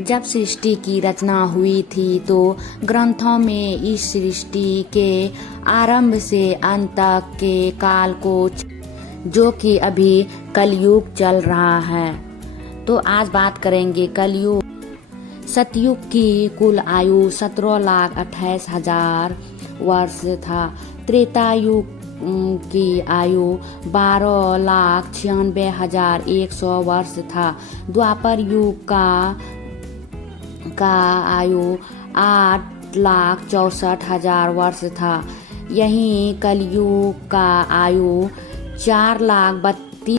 जब सृष्टि की रचना हुई थी तो ग्रंथों में इस सृष्टि के आरंभ से अंत तक के काल को, जो कि अभी कलयुग चल रहा है। तो आज बात करेंगे कलयुग। सतयुग की कुल आयु 17,28,000 वर्ष था। त्रेता युग की आयु 12,96,100 वर्ष था। द्वापर युग का आयु 8,64,000 वर्ष था। यहीं कलयुग का आयु 4,32,000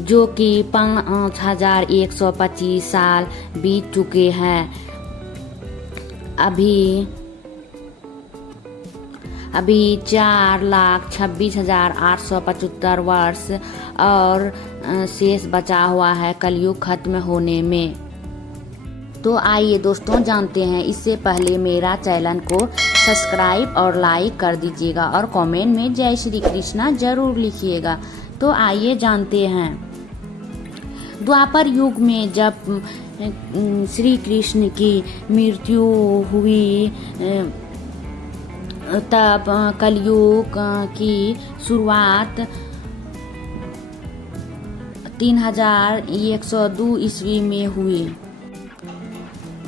जो कि 5,125 साल बीत चुके हैं। अभी 4,26,875 वर्ष और शेष बचा हुआ है कलयुग खत्म होने में। तो आइए दोस्तों जानते हैं। इससे पहले मेरा चैनल को सब्सक्राइब और लाइक कर दीजिएगा और कमेंट में जय श्री कृष्णा जरूर लिखिएगा। तो आइए जानते हैं। द्वापर युग में जब श्री कृष्ण की मृत्यु हुई तब कलयुग की शुरुआत 3102 ईस्वी में हुई।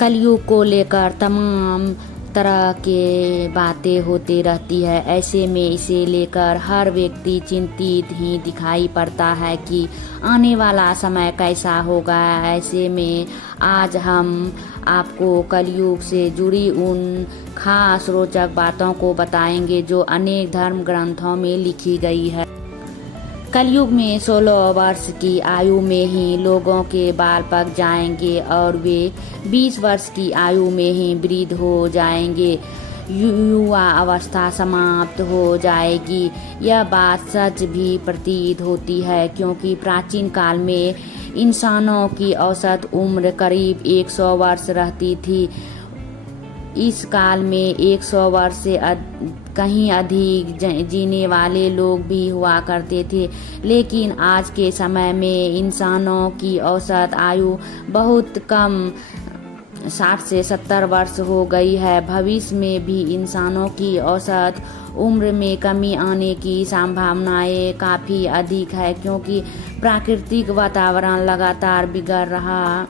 कलयुग को लेकर तमाम तरह के बातें होती रहती है। ऐसे में इसे लेकर हर व्यक्ति चिंतित ही दिखाई पड़ता है कि आने वाला समय कैसा होगा। ऐसे में आज हम आपको कलयुग से जुड़ी उन खास रोचक बातों को बताएंगे जो अनेक धर्म ग्रंथों में लिखी गई है। कलयुग में 16 वर्ष की आयु में ही लोगों के बाल पक जाएंगे और वे 20 वर्ष की आयु में ही वृद्ध हो जाएंगे। युवा अवस्था समाप्त हो जाएगी। यह बात सच भी प्रतीत होती है, क्योंकि प्राचीन काल में इंसानों की औसत उम्र करीब 100 वर्ष रहती थी। इस काल में 100 वर्ष से कहीं अधिक जीने वाले लोग भी हुआ करते थे। लेकिन आज के समय में इंसानों की औसत आयु बहुत कम 60 से 70 वर्ष हो गई है। भविष्य में भी इंसानों की औसत उम्र में कमी आने की संभावनाएं काफ़ी अधिक है, क्योंकि प्राकृतिक वातावरण लगातार बिगड़ रहा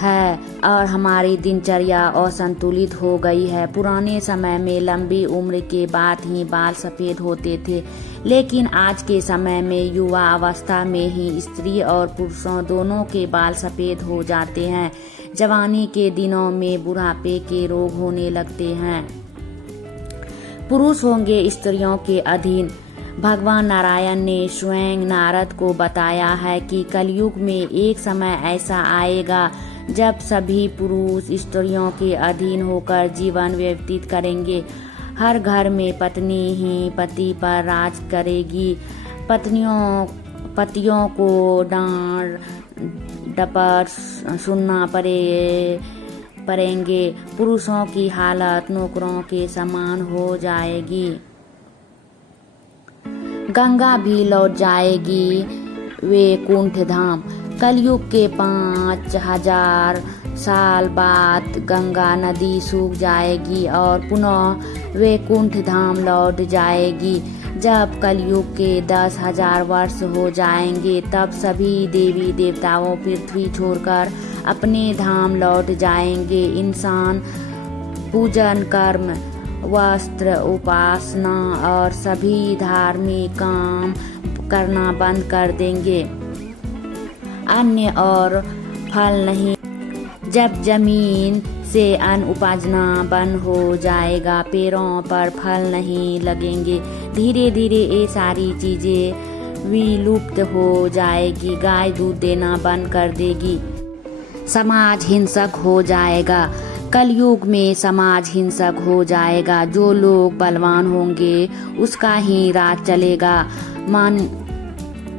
है और हमारी दिनचर्या असंतुलित हो गई है। पुराने समय में लंबी उम्र के बाद ही बाल सफ़ेद होते थे, लेकिन आज के समय में युवा अवस्था में ही स्त्री और पुरुषों दोनों के बाल सफ़ेद हो जाते हैं। जवानी के दिनों में बुढ़ापे के रोग होने लगते हैं। पुरुष होंगे स्त्रियों के अधीन। भगवान नारायण ने स्वयं नारद को बताया है कि कलयुग में एक समय ऐसा आएगा जब सभी पुरुष स्त्रियों के अधीन होकर जीवन व्यतीत करेंगे। हर घर में पत्नी ही पति पर राज करेगी। पतियों को डांट डपट सुनना पड़ेंगे। पुरुषों की हालत नौकरों के समान हो जाएगी। गंगा भी लौट जाएगी वैकुंठ धाम। कलयुग के 5,000 साल बाद गंगा नदी सूख जाएगी और पुनः वैकुंठ धाम लौट जाएगी। जब कलयुग के 10,000 वर्ष हो जाएंगे तब सभी देवी देवताओं पृथ्वी छोड़कर अपने धाम लौट जाएंगे। इंसान पूजन कर्म वस्त्र उपासना और सभी धार्मिक काम करना बंद कर देंगे। अन्य और फल नहीं। जब जमीन से अन्न उपजना बंद हो जाएगा, पेड़ों पर फल नहीं लगेंगे। धीरे धीरे ये सारी चीजें विलुप्त हो जाएगी। गाय दूध देना बंद कर देगी। समाज हिंसक हो जाएगा। कलयुग में समाज हिंसक हो जाएगा। जो लोग बलवान होंगे उसका ही राज चलेगा।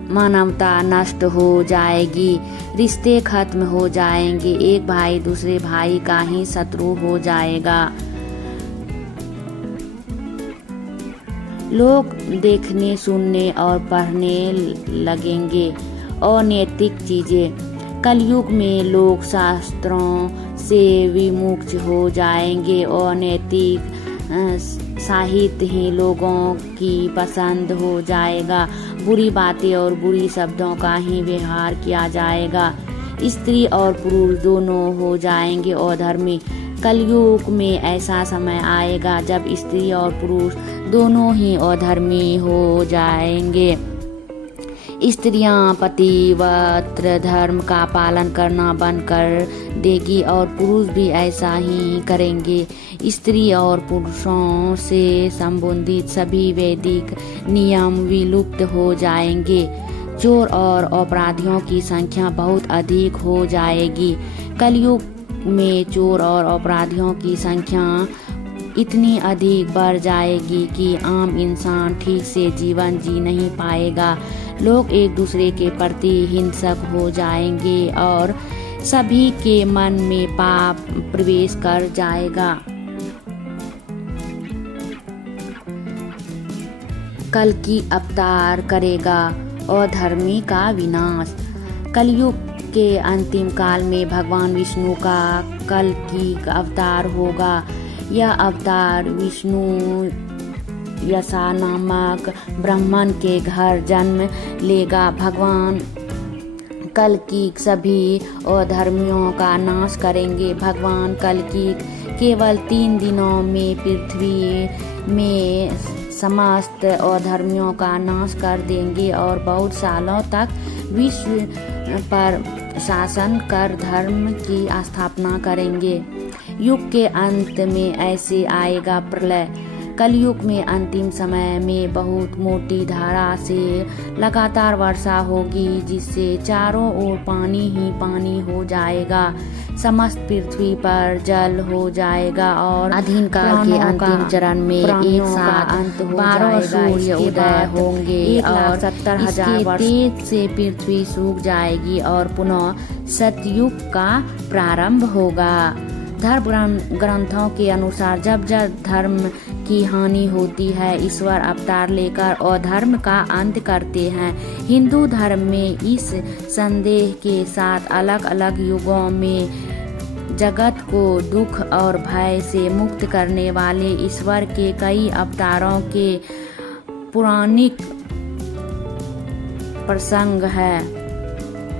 मानवता नष्ट हो जाएगी। रिश्ते खत्म हो जाएंगे। एक भाई दूसरे भाई का ही शत्रु हो जाएगा। लोग देखने सुनने और पढ़ने लगेंगे। अनैतिक चीजें। कलयुग में लोग शास्त्रों से विमुख हो जाएंगे और नैतिक साहित्य ही लोगों की पसंद हो जाएगा। बुरी बातें और बुरी शब्दों का ही व्यवहार किया जाएगा। स्त्री और पुरुष दोनों हो जाएंगे अधर्मी। कलयुग में ऐसा समय आएगा जब स्त्री और पुरुष दोनों ही अधर्मी हो जाएंगे। स्त्रियां पतिव्रत धर्म का पालन करना बंद कर देगी और पुरुष भी ऐसा ही करेंगे। स्त्री और पुरुषों से संबंधित सभी वैदिक नियम विलुप्त हो जाएंगे। चोर और अपराधियों की संख्या बहुत अधिक हो जाएगी। कलयुग में चोर और अपराधियों की संख्या इतनी अधिक बढ़ जाएगी कि आम इंसान ठीक से जीवन जी नहीं पाएगा। लोग एक दूसरे के प्रति हिंसक हो जाएंगे और सभी के मन में पाप प्रवेश कर जाएगा। कल्कि अवतार करेगा अधर्मी का विनाश। कलयुग के अंतिम काल में भगवान विष्णु का कल्कि अवतार होगा। यह अवतार विष्णु यशा नामक ब्राह्मण के घर जन्म लेगा। भगवान कल्कि सभी अधर्मियों का नाश करेंगे। भगवान कल्कि केवल 3 दिनों में पृथ्वी में समस्त अधर्मियों का नाश कर देंगे और बहुत सालों तक विश्व पर शासन कर धर्म की स्थापना करेंगे। युग के अंत में ऐसे आएगा प्रलय। कलयुग में अंतिम समय में बहुत मोटी धारा से लगातार वर्षा होगी, जिससे चारों ओर पानी ही पानी हो जाएगा। समस्त पृथ्वी पर जल हो जाएगा और अधीन काल के अंतिम चरण में एक साथ 12 सूर्य उदय होंगे और 70,000 वर्ष से पृथ्वी सूख जाएगी और पुनः सतयुग का प्रारंभ होगा। धर्म ग्रंथों के अनुसार जब जब धर्म की हानि होती है, ईश्वर अवतार लेकर अधर्म का अंत करते हैं। हिंदू धर्म में इस संदेह के साथ अलग अलग युगों में जगत को दुख और भय से मुक्त करने वाले ईश्वर के कई अवतारों के पौराणिक प्रसंग है।